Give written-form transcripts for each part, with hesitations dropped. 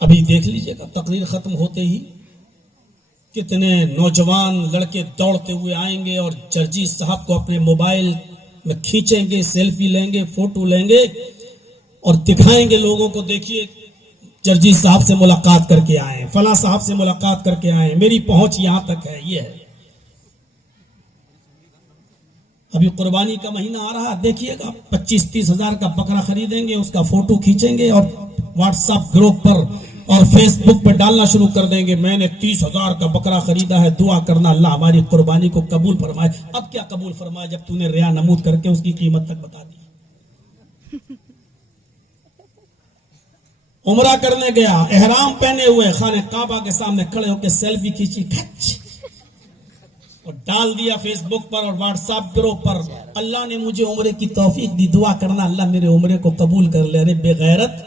ابھی دیکھ لیجئے گا تقریر ختم ہوتے ہی کتنے نوجوان لڑکے دوڑتے ہوئے آئیں گے اور جرجی صاحب کو اپنے موبائل میں کھینچیں گے، سیلفی لیں گے، فوٹو لیں گے اور دکھائیں گے لوگوں کو، دیکھیے جرجی صاحب سے ملاقات کر کے آئے، فلاں صاحب سے ملاقات کر کے آئے، میری پہنچ یہاں تک ہے، یہ ہے۔ ابھی قربانی کا مہینہ آ رہا، دیکھیے گا 25-30 ہزار کا بکرا خریدیں گے، اس کا فوٹو کھینچیں گے اور واٹس ایپ گروپ پر اور فیس بک پہ ڈالنا شروع کر دیں گے، میں نے 30,000 کا بکرا خریدا ہے، دعا کرنا اللہ ہماری قربانی کو قبول فرمائے۔ اب کیا قبول فرمائے جب تو نے ریا نمود کر کے اس کی قیمت تک بتا دی۔ عمرہ کرنے گیا، احرام پہنے ہوئے، خانہ کعبہ کے سامنے کھڑے ہو کے سیلفی کھینچی اور ڈال دیا فیس بک پر اور واٹس ایپ گروپ پر، اللہ نے مجھے عمرے کی توفیق دی، دعا کرنا اللہ میرے عمرے کو قبول کر لے۔ ارے بے غیرت،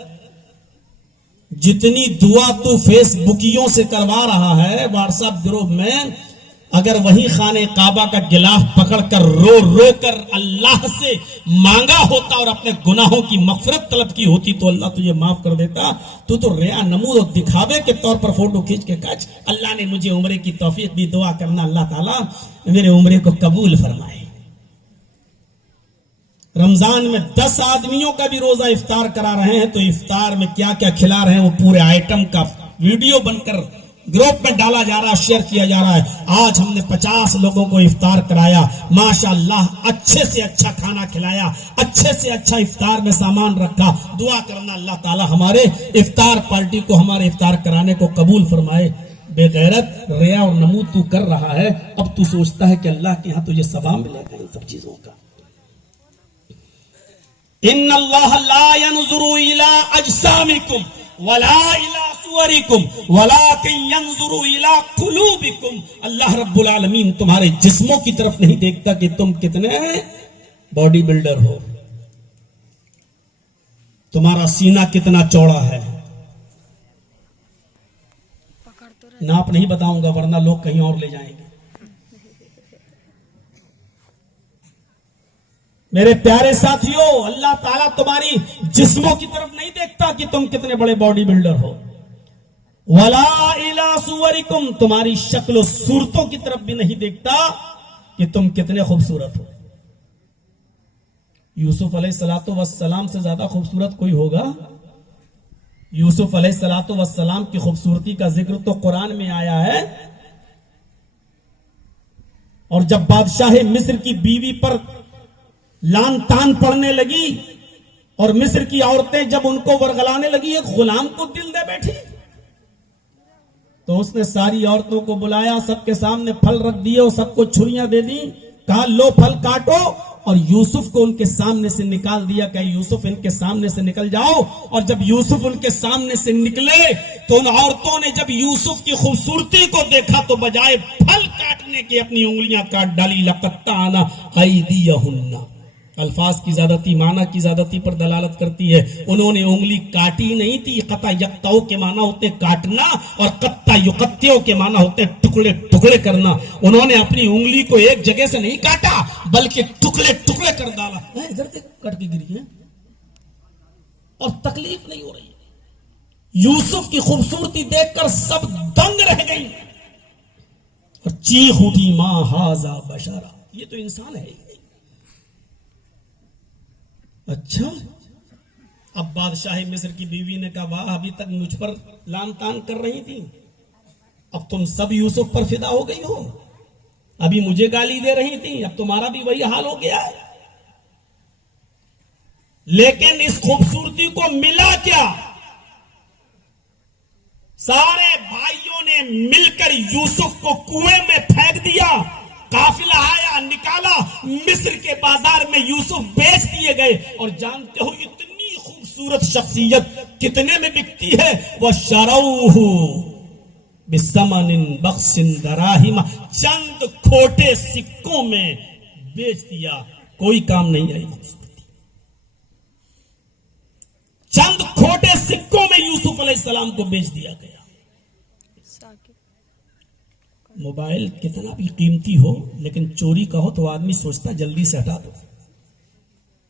جتنی دعا تو فیس بکیوں سے کروا رہا ہے واٹس ایپ گروپ میں، اگر وہی خانہ کعبہ کا غلاف پکڑ کر رو رو کر اللہ سے مانگا ہوتا اور اپنے گناہوں کی مغفرت طلب کی ہوتی تو اللہ تجھے معاف کر دیتا۔ تو ریا نمود اور دکھاوے کے طور پر فوٹو کھینچ کے کچھ اللہ نے مجھے عمرے کی توفیق دی، دعا کرنا اللہ تعالیٰ میرے عمرے کو قبول فرمائے۔ رمضان میں 10 آدمیوں کا بھی روزہ افطار کرا رہے ہیں، تو افطار میں کیا کیا کھلا رہے ہیں وہ پورے آئٹم کا ویڈیو بن کر گروپ میں ڈالا جا رہا ہے، شیئر کیا جا رہا ہے۔ آج ہم نے 50 لوگوں کو افطار کرایا، ماشاءاللہ اچھے سے اچھا کھانا کھلایا، اچھے سے اچھا افطار میں سامان رکھا۔ دعا کرنا اللہ تعالی ہمارے افطار پارٹی کو، ہمارے افطار کرانے کو قبول فرمائے۔ بے غیرت، ریا اور نمود تو کر رہا ہے، اب تو سوچتا ہے کہ اللہ کے ہاں تجھے ثواب ملے گا ان سب چیزوں کا۔ ان اللہ لا ينظر الى اجسامکم ولا الى صورکم ولکن ينظر الى قلوبکم۔ اللہ رب العالمین تمہارے جسموں کی طرف نہیں دیکھتا کہ تم کتنے باڈی بلڈر ہو، تمہارا سینہ کتنا چوڑا ہے۔ ناپ نہیں بتاؤں گا ورنہ لوگ کہیں اور لے جائیں گے۔ میرے پیارے ساتھیوں، اللہ تعالیٰ تمہاری جسموں کی طرف نہیں دیکھتا کہ تم کتنے بڑے باڈی بلڈر ہو، ولا الی صورکم، تمہاری شکل و صورتوں کی طرف بھی نہیں دیکھتا کہ تم کتنے خوبصورت ہو۔ یوسف علیہ السلام سے زیادہ خوبصورت کوئی ہوگا؟ یوسف علیہ السلام کی خوبصورتی کا ذکر تو قرآن میں آیا ہے، اور جب بادشاہ مصر کی بیوی پر لان تان پڑنے لگی اور مصر کی عورتیں جب ان کو ورغلانے لگی، ایک غلام کو دل دے بیٹھی، تو اس نے ساری عورتوں کو بلایا، سب کے سامنے پھل رکھ دیے اور سب کو چھریاں دے دی، کہا لو پھل کاٹو، اور یوسف کو ان کے سامنے سے نکال دیا کہ یوسف ان کے سامنے سے نکل جاؤ۔ اور جب یوسف ان کے سامنے سے نکلے تو ان عورتوں نے جب یوسف کی خوبصورتی کو دیکھا تو بجائے پھل کاٹنے کے اپنی انگلیاں کاٹ ڈالی۔ لقطعنا ایدیہن، الفاظ کی زیادتی معنی کی زیادتی پر دلالت کرتی ہے۔ انہوں نے انگلی کاٹی نہیں تھی، قطع یقطعو کے معنی ہوتے کاٹنا اور قطع یقطعو کے معنی ہوتے ٹکڑے ٹکڑے کرنا۔ انہوں نے اپنی انگلی کو ایک جگہ سے نہیں کاٹا بلکہ ٹکڑے ٹکڑے کر ڈالا۔ ادھر سے کٹ کے گری ہے اور تکلیف نہیں ہو رہی ہے۔ یوسف کی خوبصورتی دیکھ کر سب دنگ رہ گئی اور چیخ اٹھی، ما ھذا بشرا، یہ تو انسان ہے۔ اچھا، اب بادشاہ مصر کی بیوی نے کہا واہ، ابھی تک مجھ پر لان تان کر رہی تھی، اب تم سب یوسف پر فدا ہو گئی ہو، ابھی مجھے گالی دے رہی تھی، اب تمہارا بھی وہی حال ہو گیا ہے۔ لیکن اس خوبصورتی کو ملا کیا؟ سارے بھائیوں نے مل کر یوسف کو کنویں میں پھینک دیا، قافلہ آیا، نکالا، مصر کے بازار میں یوسف بیچ دیے گئے۔ اور جانتے ہو اتنی خوبصورت شخصیت کتنے میں بکتی ہے؟ وَشَرَوْهُ بِثَمَنٍ بَخْسٍ دَرَاهِمَ، چند کھوٹے سکوں میں بیچ دیا، کوئی کام نہیں آئی خوبصورتی۔ چند کھوٹے سکوں میں یوسف علیہ السلام کو بیچ دیا گیا۔ موبائل کتنا بھی قیمتی ہو لیکن چوری کا ہو تو آدمی سوچتا جلدی سے ہٹا دو۔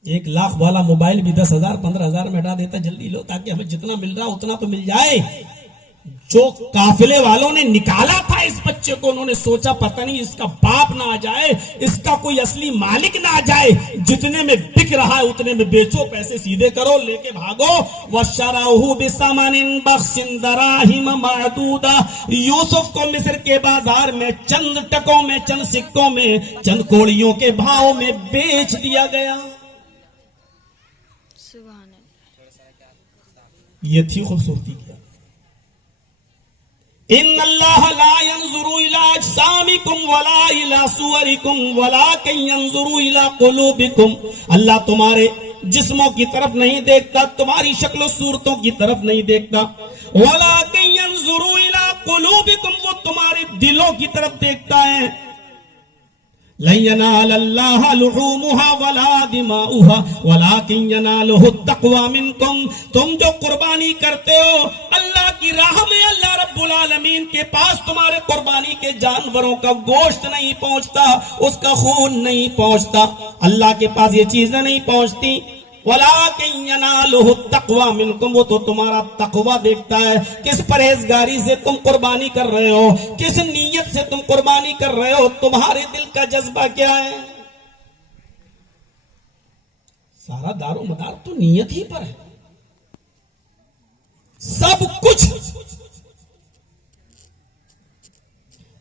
1 لاکھ والا موبائل بھی 10,000 15,000 میں ہٹا دیتا، جلدی لو تاکہ ہمیں جتنا مل رہا اتنا تو مل جائے۔ جو قافلے والوں نے نکالا تھا اس بچے کو، انہوں نے سوچا پتہ نہیں اس کا باپ نہ آ جائے، اس کا کوئی اصلی مالک نہ آ جائے، جتنے میں بک رہا ہے اتنے میں بیچو، پیسے سیدھے کرو، لے کے بھاگو۔ وَشَرَوْهُ بِثَمَنٍ بَخْسٍ دَرَاهِمَ مَعْدُودَةٍ، یوسف کو مصر کے بازار میں چند ٹکوں میں، چند سکوں میں، چند کوڑیوں کے بھاؤ میں بیچ دیا گیا۔ یہ تھی خوبصورتی کیا۔ ان اللہ لا ينظر الى اجسامکم ولا الى صورکم ولکن ينظر الى قلوبکم، اللہ تمہارے جسموں کی طرف نہیں دیکھتا، تمہاری شکل و صورتوں کی طرف نہیں دیکھتا، ولکن ينظر الى قلوبکم، وہ تمہارے دلوں کی طرف دیکھتا ہے۔ لن ينال الله لحومها ولا دماؤها ولكن يناله التقوى منكم، تم جو قربانی کرتے ہو اللہ کی راہ میں، اللہ رب العالمین کے پاس تمہارے قربانی کے جانوروں کا گوشت نہیں پہنچتا، اس کا خون نہیں پہنچتا، اللہ کے پاس یہ چیزیں نہیں پہنچتی۔ وَلَٰكِن يَنَالُهُ التَّقْوَىٰ مِنكُمْ، وہ تو تمہارا تقوی دیکھتا ہے، کس پرہیزگاری سے تم قربانی کر رہے ہو، کس نیت سے تم قربانی کر رہے ہو، تمہارے دل کا جذبہ کیا ہے۔ سارا دار و مدار تو نیت ہی پر ہے، سب کچھ۔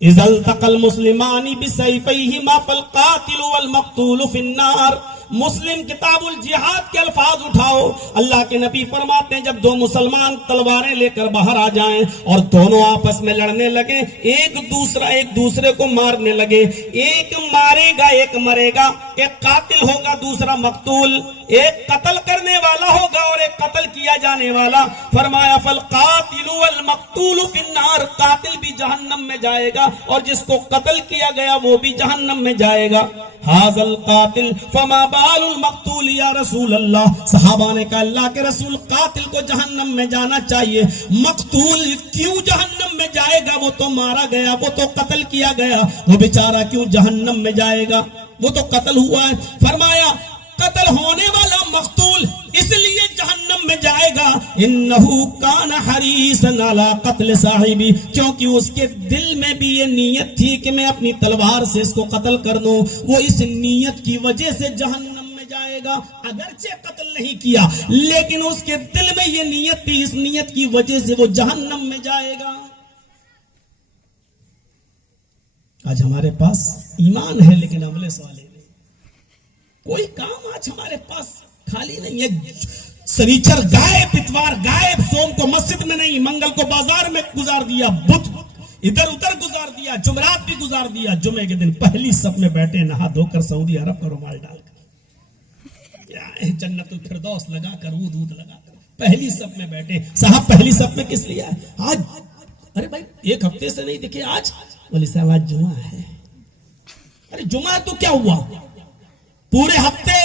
اِذَا الْتَقَى الْمُسْلِمَانِ بِسَيْفَيْهِمَا فَالْقَاتِلُ وَالْمَقْتُولُ فِي النَّارِ، مسلم کتاب الجہاد کے الفاظ اٹھاؤ، اللہ کے نبی فرماتے ہیں جب دو مسلمان تلواریں لے کر باہر آ جائیں اور دونوں آپس میں لڑنے لگے، ایک دوسرے کو مارنے لگے، ایک مارے گا ایک مرے گا، ایک قاتل ہوگا دوسرا مقتول، ایک قتل کرنے والا ہوگا اور ایک قتل کیا جانے والا، فرمایا فالقاتل والمقتول فی النار، قاتل بھی جہنم میں جائے گا اور جس کو قتل کیا گیا وہ بھی جہنم میں جائے گا۔ ھذا القاتل فما بال المقتول یا رسول اللہ، صحابہ نے کہا اللہ کے رسول قاتل کو جہنم میں جانا چاہیے، مقتول کیوں جہنم میں جائے گا، وہ تو مارا گیا، وہ تو قتل کیا گیا، وہ بیچارہ کیوں جہنم میں جائے گا، وہ تو قتل ہوا ہے۔ فرمایا قتل ہونے والا مقتول اس لیے جہنم میں جائے گا، انہو کان حریصا علی قتل صاحبی، کیونکہ اس کے دل میں بھی یہ نیت تھی کہ میں اپنی تلوار سے اس کو قتل کر دوں، وہ اس نیت کی وجہ سے جہنم میں جائے گا، اگرچہ قتل نہیں کیا لیکن اس کے دل میں یہ نیت تھی، اس نیت کی وجہ سے وہ جہنم میں جائے گا۔ آج ہمارے پاس ایمان ہے لیکن عمل صالح نہیں، کوئی کام آج ہمارے پاس خالی نہیں ہے، سنیچر غائب، اتوار غائب، سوم کو مسجد میں نہیں، منگل کو بازار میں گزار دیا، بدھ ادھر ادھر گزار دیا، جمعرات بھی گزار دیا، جمعے کے دن پہلی صف میں بیٹھے نہا دھو کر سعودی عرب کا رومال ڈال کر، جنت الفردوس لگا کر، دودھ لگا کر پہلی صف میں بیٹھے۔ صاحب پہلی صف میں کس لیے آج؟ ارے بھائی ایک ہفتے سے نہیں دکھے، آج بولے صاحب آج جمعہ ہے۔ ارے جمعہ تو کیا ہوا، پورے ہفتے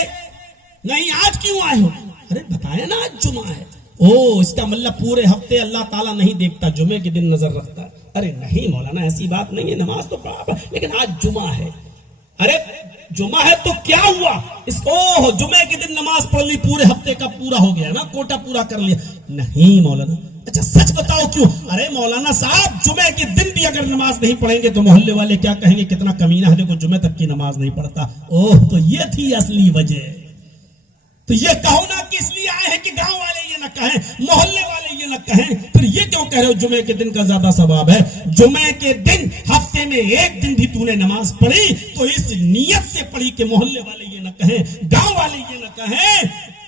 نہیں، آج کیوں آئے ہو؟ ارے بتایا نا آج جمعہ ہے۔ او اس کا مطلب پورے ہفتے اللہ تعالیٰ نہیں دیکھتا، جمعے کے دن نظر رکھتا ہے۔ ارے نہیں مولانا ایسی بات نہیں ہے، نماز تو پڑھا لیکن آج جمعہ ہے۔ ارے جمعہ ہے تو کیا ہوا، اس کو جمعے کے دن نماز پڑھ لی، پورے ہفتے کا پورا ہو گیا نا، کوٹا پورا کر لیا۔ نہیں مولانا، اچھا سچ بتاؤ کیوں؟ ارے مولانا صاحب جمعے کے دن بھی اگر نماز نہیں پڑھیں گے تو محلے والے کیا کہیں گے، کتنا کمینہ ہے، دیکھو جمعے تک کی نماز نہیں پڑھتا۔ اوہ تو یہ تھی اصلی وجہ۔ تو یہ کہو نا کہ اس لیے آئے ہیں کہ گاؤں والے یہ نہ کہیں، محلے والے یہ نہ کہیں، پھر یہ کیوں کہہ رہے ہو جمعے کے دن کا زیادہ ثواب ہے؟ جمعے کے دن ہفتے میں ایک دن بھی تو نے نماز پڑھی تو اس نیت سے پڑھی کہ محلے والے یہ نہ کہیں، گاؤں والے یہ نہ کہیں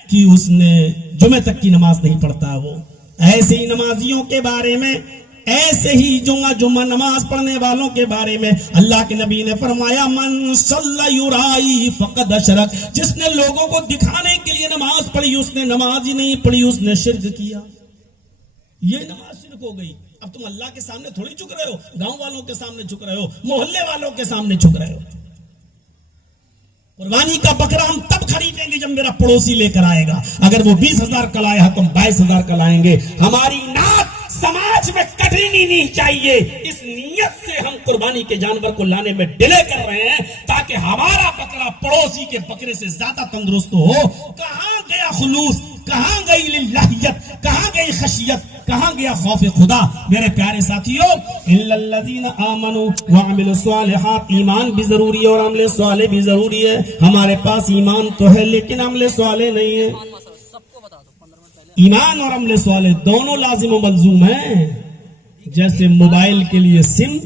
کہ اس نے جمعے تک کی نماز نہیں پڑھتا۔ وہ ایسے ہی نمازیوں کے بارے میں، ایسے ہی جمعہ نماز پڑھنے والوں کے بارے میں اللہ کے نبی نے فرمایا من صلی یرائی فقد اشرک، جس نے لوگوں کو دکھانے کے لیے نماز پڑھی اس نے نماز ہی نہیں پڑھی، اس نے شرک کیا۔ یہ نماز شرک ہو گئی۔ اب تم اللہ کے سامنے تھوڑی جھک رہے ہو، گاؤں والوں کے سامنے جھک رہے ہو، محلے والوں کے سامنے جھک رہے ہو۔ قربانی کا بکرا ہم تب خریدیں گے جب میرا پڑوسی لے کر آئے گا، اگر وہ 20,000 کا لائے تو ہم 22,000 کا لائیں گے۔ ہماری نعت سماج میں کٹنی نہیں چاہیے، اس نیت سے ہم قربانی کے جانور کو لانے میں ڈیلے کر رہے ہیں تاکہ ہمارا بکرا پڑوسی کے بکرے سے زیادہ تندرست ہو۔ کہاں گیا خلوص، کہاں گئی للہیت، کہاں گئی خشیت؟ کہاں گیا خوف خدا؟ میرے پیارے ساتھیوں، الا الذین آمنوا وعملوا الصالحات، ایمان بھی ضروری ہے اور عمل صالح بھی ضروری ہے. ہمارے پاس ایمان تو ہے لیکن عمل صالح نہیں ہے. ایمان اور عمل صالح دونوں لازم و ملزوم ہیں. جیسے موبائل کے لیے سم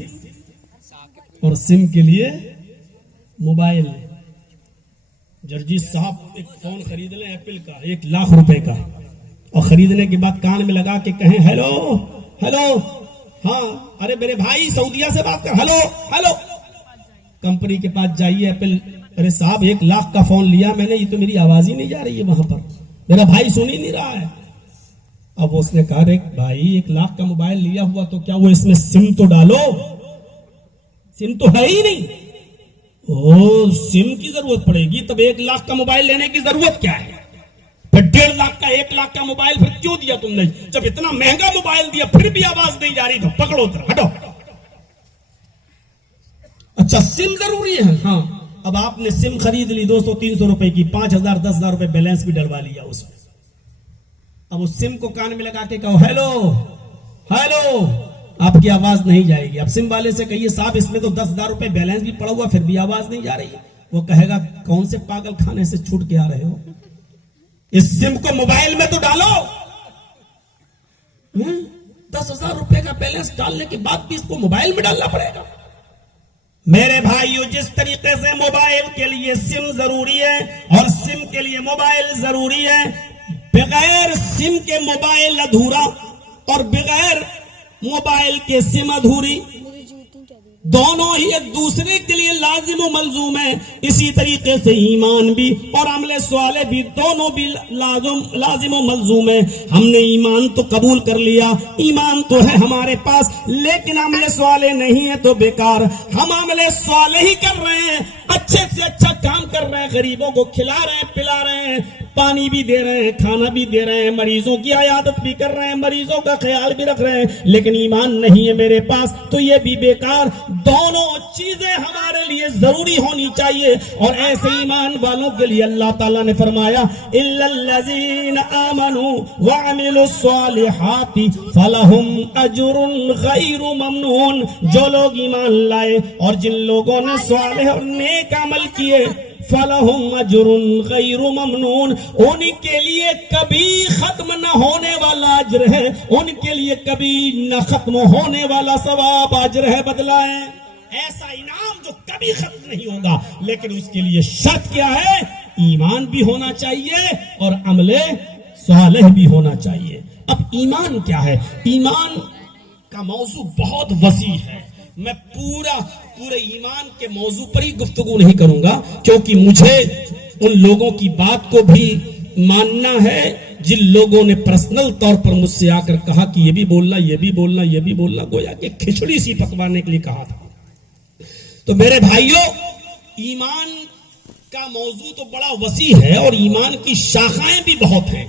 اور سم کے لیے موبائل. جرجیت صاحب ایک فون خرید لیں ایپل کا 1,00,000 روپے کا، اور خریدنے کے بعد کان میں لگا کے کہیں ہیلو ہیلو، ہاں ارے میرے بھائی سعودیہ سے بات کر، ہیلو ہیلو. کمپنی کے پاس جائیے ایپل، ارے صاحب 1,00,000 کا فون لیا میں نے، یہ تو میری آواز ہی نہیں جا رہی ہے وہاں پر، میرا بھائی سن ہی نہیں رہا ہے. اب اس نے کہا بھائی 1,00,000 کا موبائل لیا ہوا تو کیا وہ اس میں سم تو ڈالو، سم تو ہے ہی نہیں. سم کی ضرورت پڑے گی تب 1,00,000 کا موبائل لینے کی ضرورت کیا ہے؟ پھر 1,50,000 کا 1,00,000 کا موبائل پھر کیوں دیا تم نے؟ جب اتنا مہنگا موبائل دیا پھر بھی آواز نہیں جا رہی تو پکڑو ہٹو. اچھا سم ضروری ہے، ہاں. اب آپ نے سم خرید لی 200-300 روپے کی، 5,000 10,000 روپے بیلنس بھی ڈلوا لیا اس میں. اب اس سم کو کان میں لگا کے کہو ہیلو ہیلو، آپ کی آواز نہیں جائے گی. اب سم والے سے کہیے صاحب اس میں تو 10,000 روپے بیلنس بھی پڑا ہوا پھر بھی آواز نہیں جا رہی ہے. وہ کہے گا کون سے پاگل کھانے سے چھوٹ کے آ رہے ہو، اس سم کو موبائل میں تو ڈالو. 10,000 روپے کا بیلنس ڈالنے کے بعد بھی اس کو موبائل میں ڈالنا پڑے گا. میرے بھائیو، جس طریقے سے موبائل کے لیے سم ضروری ہے اور سم کے لیے موبائل ضروری ہے، بغیر سم کے موبائل ادھورا اور بغیر موبائل کے سم ادھوری. دونوں ہی ایک دوسرے کے لیے لازم و ملزوم ہے. اسی طریقے سے ایمان بھی اور عمل صالح بھی دونوں بھی لازم و ملزوم ہے. ہم نے ایمان تو قبول کر لیا، ایمان تو ہے ہمارے پاس، لیکن عمل صالح نہیں ہے تو بیکار. ہم عمل صالح ہی کر رہے ہیں، اچھے سے اچھا کام کر رہے ہیں، غریبوں کو کھلا رہے ہیں پلا رہے ہیں، پانی بھی دے رہے ہیں، کھانا بھی دے رہے ہیں، مریضوں کی عیادت بھی کر رہے ہیں، مریضوں کا خیال بھی رکھ رہے ہیں، لیکن ایمان نہیں ہے میرے پاس تو یہ بھی بیکار. دونوں چیزیں ہمارے لیے ضروری ہونی چاہیے. اور ایسے ایمان والوں کے لیے اللہ تعالیٰ نے فرمایا الا الذین آمنوا وعملوا الصالحات فلہم اجر غیر ممنون. جو لوگ ایمان لائے اور جن لوگوں نے صالح اور نیک عمل کیے، فلہم اجر غیر ممنون، ان کے لیے کبھی ختم نہ ہونے والا اجر ہے، ان کے لیے کبھی نہ ختم ہونے والا ثواب اجر ہے، بدلہ ہے، ایسا انعام جو کبھی ختم نہیں ہوگا. لیکن اس کے لیے شرط کیا ہے؟ ایمان بھی ہونا چاہیے اور عمل صالح بھی ہونا چاہیے. اب ایمان کیا ہے؟ ایمان کا موضوع بہت وسیع ہے. میں پورے ایمان کے موضوع پر ہی گفتگو نہیں کروں گا، کیونکہ مجھے ان لوگوں کی بات کو بھی ماننا ہے جن لوگوں نے پرسنل طور پر مجھ سے آ کر کہا کہ یہ بھی بولنا یہ بھی بولنا یہ بھی بولنا، گویا کہ کھچڑی سی پکوانے کے لیے کہا تھا. تو میرے بھائیوں، ایمان کا موضوع تو بڑا وسیع ہے اور ایمان کی شاخائیں بھی بہت ہیں.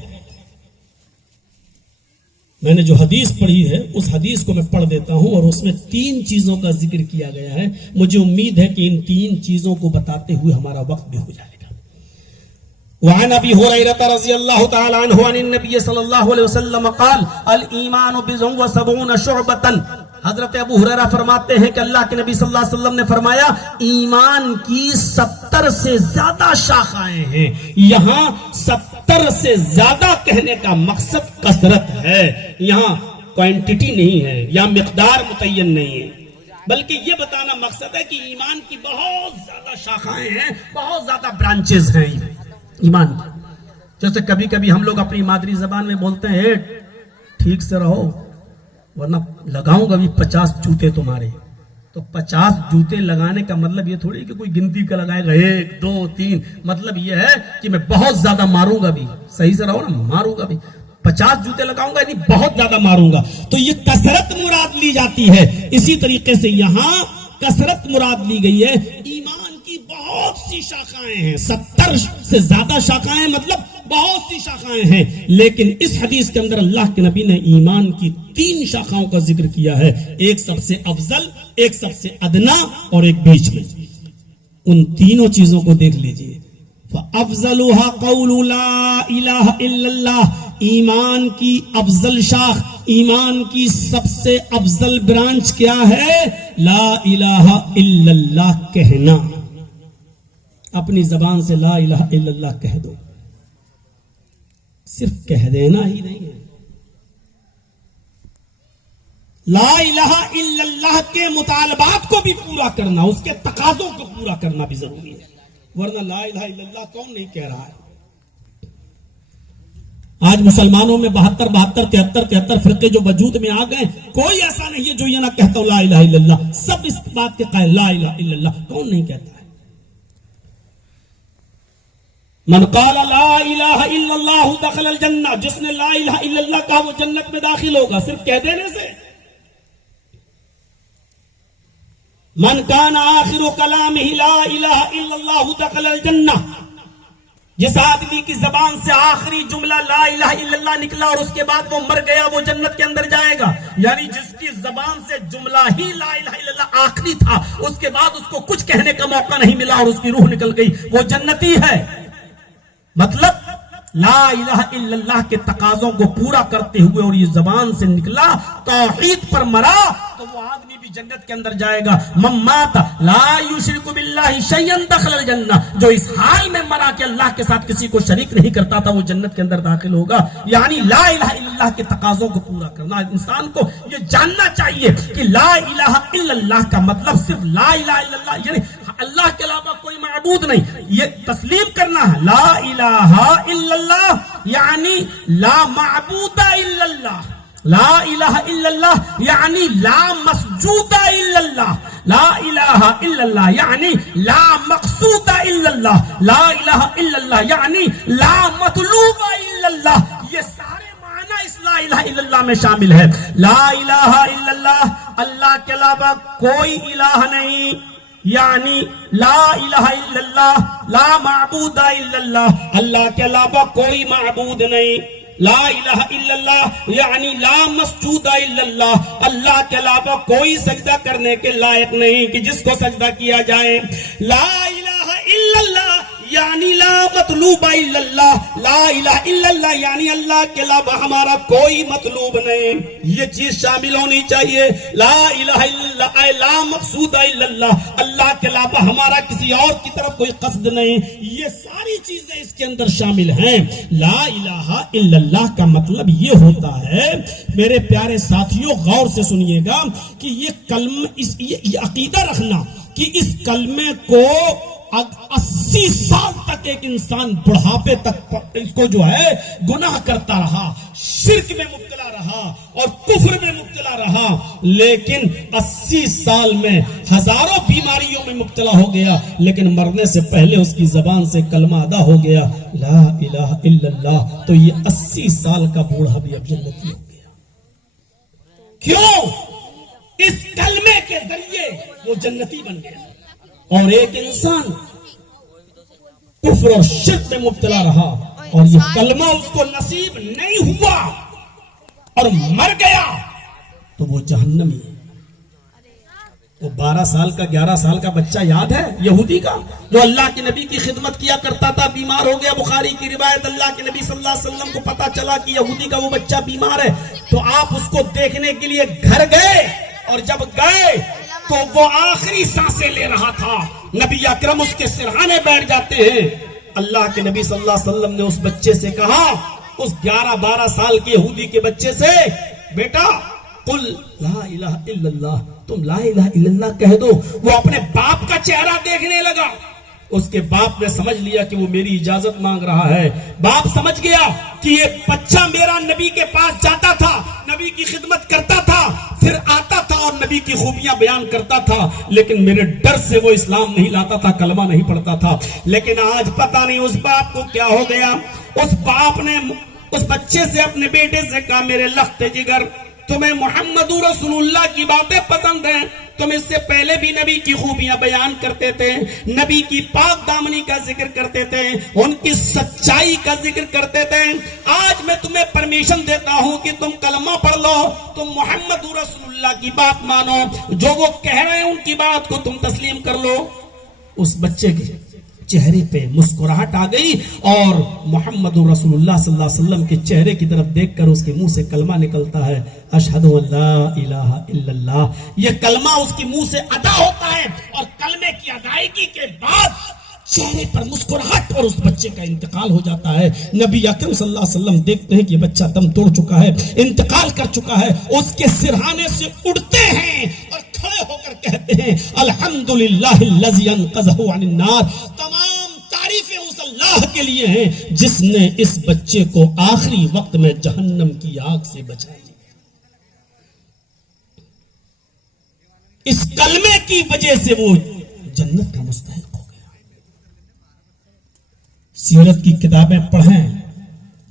میں نے جو حدیث پڑھی ہے اس حدیث کو میں پڑھ دیتا ہوں، اور اس میں 3 چیزوں کا ذکر کیا گیا ہے. مجھے امید ہے کہ ان 3 چیزوں کو بتاتے ہوئے ہمارا وقت بھی ہو جائے گا. وعن ابی ہریرہ رضی اللہ تعالی عنہ عن النبی صلی اللہ علیہ وسلم قال الایمان بضع وسبعون شعبۃ. حضرت ابو ہریرہ فرماتے ہیں کہ اللہ کے نبی صلی اللہ علیہ وسلم نے فرمایا ایمان کی 70 سے زیادہ شاخائیں ہیں. یہاں 70 سے زیادہ کہنے کا مقصد کثرت ہے، یہاں کوانٹٹی نہیں ہے یا مقدار متعین نہیں ہے، بلکہ یہ بتانا مقصد ہے کہ ایمان کی بہت زیادہ شاخائیں ہیں، بہت زیادہ برانچز ہیں ایمان کی. جیسے کبھی کبھی ہم لوگ اپنی مادری زبان میں بولتے ہیں ٹھیک سے رہو ورنہ لگاؤں گا بھی 50 جوتے تمہارے. تو 50 جوتے لگانے کا مطلب یہ تھوڑی کہ کوئی گنتی کا لگائے گا 1 2 3، مطلب یہ ہے کہ میں بہت زیادہ ماروں گا بھی. صحیح سے رہو نا، ماروں گا بھی، 50 جوتے لگاؤں گا یعنی بہت زیادہ ماروں گا. تو یہ کثرت مراد لی جاتی ہے. اسی طریقے سے یہاں کثرت مراد لی گئی ہے. ایمان کی بہت سی شاخائیں ہیں، 70 سے زیادہ شاخائیں مطلب بہت سی شاخائیں ہیں. لیکن اس حدیث کے اندر اللہ کے نبی نے ایمان کی 3 شاخاؤں کا ذکر کیا ہے، ایک سب سے افضل، ایک سب سے ادنا اور ایک بیچ میں. ان تینوں چیزوں کو دیکھ لیجئے. فَأَفْضَلُهَا قَوْلُ لَا إِلَهَ إِلَّا اللَّهِ. ایمان کی افضل شاخ، ایمان کی سب سے افضل برانچ کیا ہے؟ لا الہ الا اللہ کہنا. اپنی زبان سے لا الہ الا اللہ کہہ دو. صرف کہہ دینا ہی نہیں ہے، لا الہ الا اللہ کے مطالبات کو بھی پورا کرنا، اس کے تقاضوں کو پورا کرنا بھی ضروری ہے. ورنہ لا الہ الا اللہ کون نہیں کہہ رہا ہے؟ آج مسلمانوں میں 72 73 فرقے جو وجود میں آ گئے، کوئی ایسا نہیں ہے جو یہ نہ کہتا ہو لا الہ الا اللہ. سب اس بات کے قائل لا الہ الا اللہ. کون نہیں کہتا ہے؟ من قال لا الہ الا اللہ دخل الجنہ، جس نے لا الہ الا اللہ کہا وہ جنت میں داخل ہوگا صرف کہہ دینے سے. من کان آخر کلامہ لا الہ الا اللہ دخل الجنہ، جس آدمی کی زبان سے آخری جملہ لا الہ الا اللہ نکلا اور اس کے بعد وہ مر گیا، وہ جنت کے اندر جائے گا. یعنی جس کی زبان سے جملہ ہی لا الہ الا اللہ آخری تھا، اس کے بعد اس کو کچھ کہنے کا موقع نہیں ملا اور اس کی روح نکل گئی، وہ جنتی ہے. مطلب لا الہ الا اللہ کے تقاضوں کو پورا کرتے ہوئے اور یہ زبان سے نکلا، توحید پر مرا، تو وہ آدمی بھی جنت کے اندر جائے گا. من مات لا یشرک باللہ شیئا دخل الجنہ، جو اس حال میں مرا کہ اللہ کے ساتھ کسی کو شریک نہیں کرتا تھا، وہ جنت کے اندر داخل ہوگا. یعنی لا الہ الا اللہ کے تقاضوں کو پورا کرنا. انسان کو یہ جاننا چاہیے کہ لا الہ الا اللہ کا مطلب صرف لا الہ الا اللہ، یعنی اللہ کے علاوہ کوئی معبود نہیں، یہ تسلیم کرنا ہے. لا الہ الا اللہ یعنی لا معبود الا اللہ، لا الہ الا اللہ یعنی لا مسجود الا اللہ، لا الہ الا اللہ یعنی لا مقصود الا اللہ، لا الہ الا اللہ یعنی لا مطلوب الا اللہ. یہ سارے معنی اس لا الہ الا اللہ میں شامل ہے. لا الہ الا اللہ، اللہ کے علاوہ کوئی الہ نہیں، یعنی لا الہ الا اللہ لا معبود الا اللہ، اللہ کے علاوہ کوئی معبود نہیں. لا الہ الا اللہ یعنی لا مسجود الا اللہ، اللہ کے علاوہ کوئی سجدہ کرنے کے لائق نہیں کہ جس کو سجدہ کیا جائے. لا الہ الا اللہ یعنی لا مطلوب الا اللہ، لا الہ الا اللہ یعنی اللہ کے علاوہ ہمارا کوئی مطلوب نہیں. یہ چیز شامل ہونی چاہیے. لا الہ الا اللہ اے لا مقصود الا اللہ، اللہ کے علاوہ ہمارا کسی اور کی طرف کوئی قصد نہیں. یہ ساری چیزیں اس کے اندر شامل ہیں. لا الہ الا اللہ کا مطلب یہ ہوتا ہے، میرے پیارے ساتھیوں غور سے سنیے گا، کہ یہ کلمہ یہ عقیدہ رکھنا کہ اس کلمے کو 80 سال تک ایک انسان بڑھاپے تک اس کو جو ہے گناہ کرتا رہا، شرک میں مبتلا رہا اور کفر میں مبتلا رہا، لیکن 80 سال میں ہزاروں بیماریوں میں مبتلا ہو گیا، لیکن مرنے سے پہلے اس کی زبان سے کلمہ ادا ہو گیا لا الہ الا اللہ، تو یہ 80 سال کا بوڑھا بھی اب جنتی ہو گیا. کیوں؟ اس کلمے کے ذریعے وہ جنتی بن گیا. اور ایک انسان کفر اور شرک میں مبتلا رہا اور یہ کلمہ اس کو نصیب نہیں ہوا اور مر گیا، تو وہ جہنمی ہے. وہ 12 سال کا 11 سال کا بچہ یاد ہے یہودی کا، جو اللہ کے نبی کی خدمت کیا کرتا تھا، بیمار ہو گیا. بخاری کی روایت، اللہ کے نبی صلی اللہ علیہ وسلم کو پتا چلا کہ یہودی کا وہ بچہ بیمار ہے، تو آپ اس کو دیکھنے کے لیے گھر گئے، اور جب گئے تو وہ آخری سانسیں لے رہا تھا. نبی اکرم اس کے سرہانے بیٹھ جاتے ہیں. اللہ کے نبی صلی اللہ علیہ وسلم نے اس بچے سے کہا، اس 11-12 سال کے یہودی کے بچے سے، بیٹا قل لا الہ الا اللہ، تم لا الہ الا اللہ کہہ دو. وہ اپنے باپ کا چہرہ دیکھنے لگا. اس کے باپ نے سمجھ لیا کہ وہ میری اجازت مانگ رہا ہے. باپ سمجھ گیا کہ یہ بچہ میرا نبی کے پاس جاتا تھا، نبی کی خدمت کرتا تھا، پھر آتا تھا اور نبی کی خوبیاں بیان کرتا تھا، لیکن میرے ڈر سے وہ اسلام نہیں لاتا تھا، کلمہ نہیں پڑھتا تھا. لیکن آج پتہ نہیں اس باپ کو کیا ہو گیا. اس باپ نے اس بچے سے، اپنے بیٹے سے کہا، میرے لخت جگر، تمہیں محمد رسول اللہ کی باتیں پسند ہیں، تم اس سے پہلے بھی نبی کی خوبیاں بیان کرتے تھے، نبی کی پاک دامنی کا ذکر کرتے تھے، ان کی سچائی کا ذکر کرتے تھے. آج میں تمہیں پرمیشن دیتا ہوں کہ تم کلمہ پڑھ لو، تم محمد رسول اللہ کی بات مانو، جو وہ کہہ رہے ہیں ان کی بات کو تم تسلیم کر لو. اس بچے کے چہرے پہ مسکراہٹ آ گئی اور محمد رسول اللہ صلی اللہ علیہ وسلم کے چہرے کی طرف دیکھ کر اس کے منہ سے کلمہ نکلتا ہے، اشہد ان لا الہ الا اللہ۔ یہ کلمہ اس کے منہ سے ادا ہوتا ہے اور کلمے کی ادائیگی کے بعد چہرے پر مسکراہٹ اور اس بچے کا انتقال ہو جاتا ہے۔ نبی اکرم صلی اللہ علیہ وسلم دیکھتے ہیں کہ یہ بچہ دم توڑ چکا ہے، انتقال کر چکا ہے، اس کے سرہانے سے اڑتے ہیں اور کھڑے ہو کر کہتے ہیں الحمدللہ الذی انقذہ عن النار، تمام تعریفیں اس اللہ کے لیے ہیں جس نے اس بچے کو آخری وقت میں جہنم کی آگ سے بچا لیا۔ اس کلمے کی وجہ سے وہ جنت کا مستحق ہو گیا۔ سیرت کی کتابیں پڑھیں،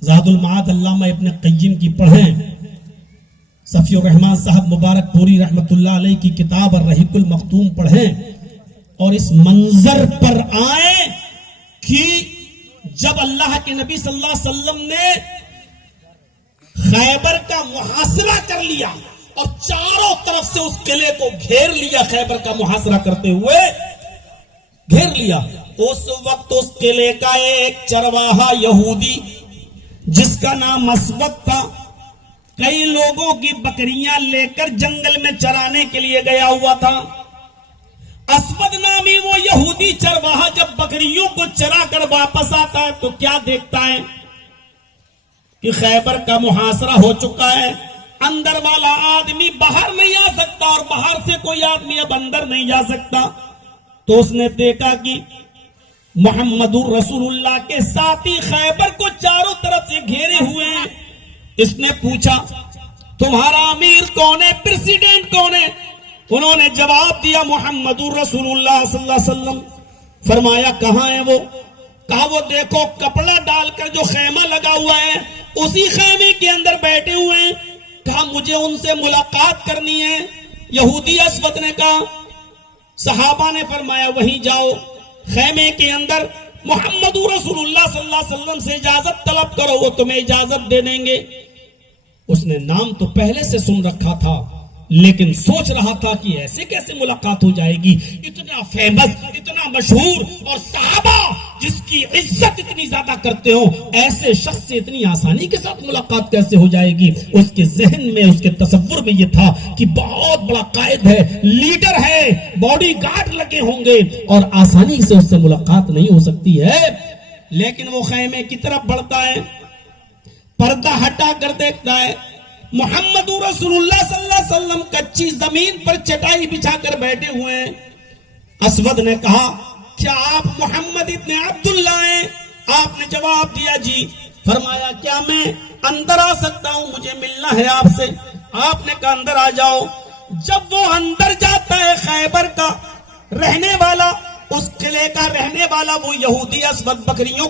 زاد المعاد علامہ ابن قیم کی پڑھیں، صفی الرحمن صاحب مبارک پوری رحمت اللہ علیہ کی کتاب الرحیق المختوم پڑھیں اور اس منظر پر آئیں کہ جب اللہ کے نبی صلی اللہ علیہ وسلم نے خیبر کا محاصرہ کر لیا اور چاروں طرف سے اس قلعے کو گھیر لیا، خیبر کا محاصرہ کرتے ہوئے گھیر لیا، اس وقت اس قلعے کا ایک چرواہا یہودی جس کا نام اسود تھا، کئی لوگوں کی بکریاں لے کر جنگل میں چرانے کے لیے گیا ہوا تھا۔ اسود نامی وہ یہودی چرواہا جب بکریوں کو چرا کر واپس آتا ہے تو کیا دیکھتا ہے کہ خیبر کا محاصرہ ہو چکا ہے، اندر والا آدمی باہر نہیں آ سکتا اور باہر سے کوئی آدمی اب اندر نہیں جا سکتا۔ تو اس نے دیکھا کہ محمد رسول اللہ کے ساتھی خیبر کو چاروں طرف سے گھیرے ہوئے ہیں۔ اس نے پوچھا تمہارا امیر کون ہے، پریزیڈنٹ کون ہے؟ انہوں نے جواب دیا محمد رسول اللہ صلی اللہ علیہ وسلم۔ فرمایا کہاں ہے وہ؟ کہا وہ دیکھو کپڑا ڈال کر جو خیمہ لگا ہوا ہے اسی خیمے کے اندر بیٹھے ہوئے ہیں۔ کہا مجھے ان سے ملاقات کرنی ہے۔ یہودی اسود نے کہا، صحابہ نے فرمایا وہیں جاؤ، خیمے کے اندر محمد رسول اللہ صلی اللہ علیہ وسلم سے اجازت طلب کرو، وہ تمہیں اجازت دے دیں گے۔ اس نے نام تو پہلے سے سن رکھا تھا لیکن سوچ رہا تھا کہ ایسے کیسے ملاقات ہو جائے گی، اتنا فیمس، اتنا مشہور اور صحابہ جس کی عزت اتنی زیادہ کرتے ہو، ایسے شخص سے اتنی آسانی کے ساتھ ملاقات کیسے ہو جائے گی؟ اس کے ذہن میں، اس کے تصور میں یہ تھا کہ بہت بڑا قائد ہے، لیڈر ہے، باڈی گارڈ لگے ہوں گے اور آسانی سے اس سے ملاقات نہیں ہو سکتی ہے۔ لیکن وہ خیمے کی طرف بڑھتا ہے، پردہ ہٹا کر دیکھتا ہے محمد رسول اللہ صلی اللہ علیہ وسلم کچی زمین پر چٹائی بچھا کر بیٹھے ہوئے ہیں۔ اسود نے کہا کیا آپ محمد ابن عبداللہ ہیں؟ آپ نے جواب دیا جی۔ فرمایا کیا میں اندر آ سکتا ہوں، مجھے ملنا ہے آپ سے؟ آپ نے کہا اندر آ جاؤ۔ جب وہ اندر جاتا ہے، خیبر کا رہنے والا، اس قلعے کا رہنے والا وہ یہودی اسود بکریوں